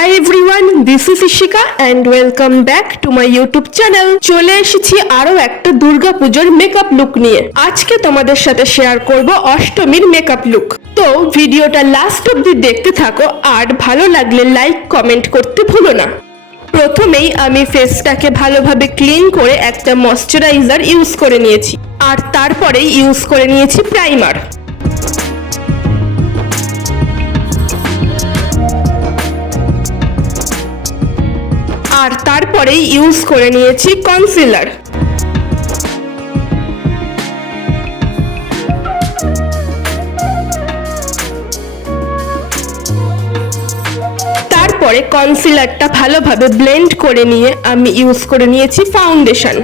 Hi everyone, this is Ishika and welcome back to my YouTube channel. চলে এসেছি আরো একটা দুর্গা পূজার মেকআপ লুক নিয়ে। আজকে তোমাদের সাথে শেয়ার করব অষ্টমীর মেকআপ লুক। তো ভিডিওটা লাস্ট অবধি দেখতে থাকো আর ভালো লাগলে লাইক কমেন্ট করতে ভুলো না। প্রথমেই আমি ফেসটাকে ভালোভাবে ক্লিন করে একটা ময়শ্চারাইজার ইউজ করে নিয়েছি আর তারপরেই ইউজ করে নিয়েছি প্রাইমার। আর তারপরেই ইউজ করে নিয়েছি কনসিলার। তারপরে কনসিলারটা ভালোভাবে ব্লেন্ড করে নিয়ে আমি ইউজ করে নিয়েছি ফাউন্ডেশন।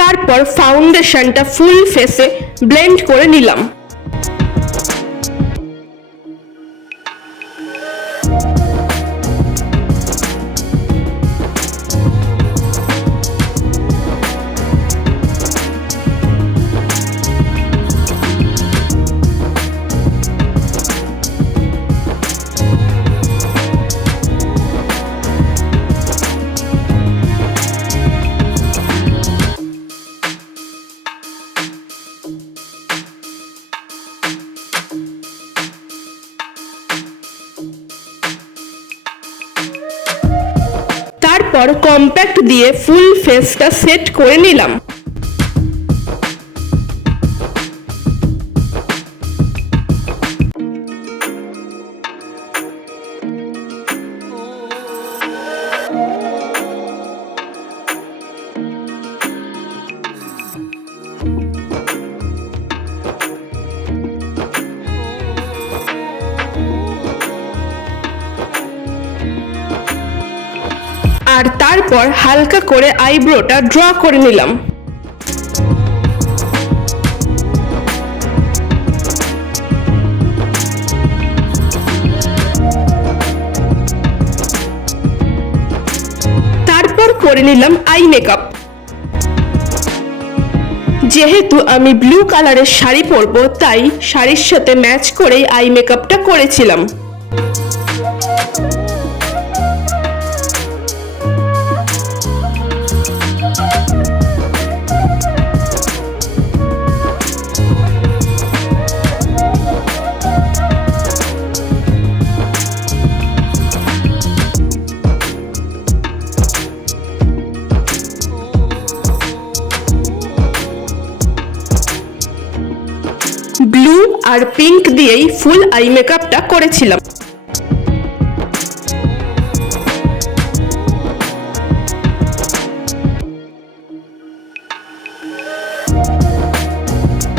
তারপর ফাউন্ডেশনটা ফুল ফেসে ব্লেন্ড করে নিলাম। তারপর কম্প্যাক্ট দিয়ে ফুল ফেসটা সেট করে নিলাম। আর তারপর হালকা করে আইব্রোটা ড্র করে নিলাম। তারপর করে নিলাম আই মেকআপ। যেহেতু আমি ব্লু কালারের শাড়ি পরবো তাই শাড়ির সাথে ম্যাচ করেই আই মেকআপটা করেছিলাম। ব্লু আর পিঙ্ক দিয়েই ফুল আই মেকআপটা করেছিলাম।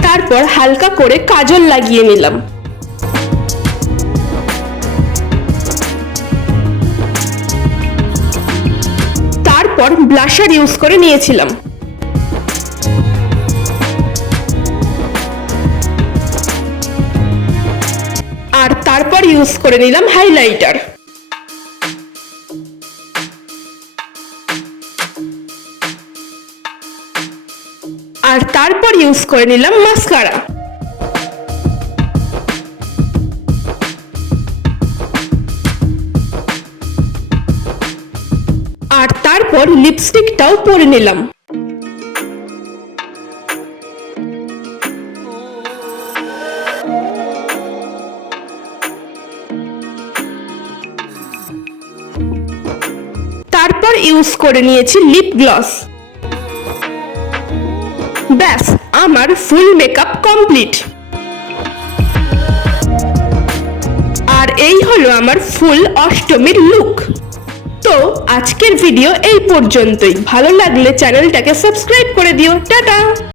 তারপর হালকা করে কাজল লাগিয়ে নিলাম। তারপর ব্লাশার ইউজ করে নিয়েছিলাম। আর তারপর ইউজ করে নিলাম হাইলাইটার। আর তারপর ইউজ করে নিলাম মাস্কারা। আর তারপর লিপস্টিকটাও পরে নিলাম। তারপর ইউজ করে নিয়েছি লিপ গ্লস। ব্যাস আমার ফুল মেকআপ কমপ্লিট। আর এই হলো আমার ফুল অষ্টমীর লুক। তো আজকের ভিডিও এই পর্যন্তই। ভালো লাগলে চ্যানেলটাকে সাবস্ক্রাইব করে দিও। টাটা।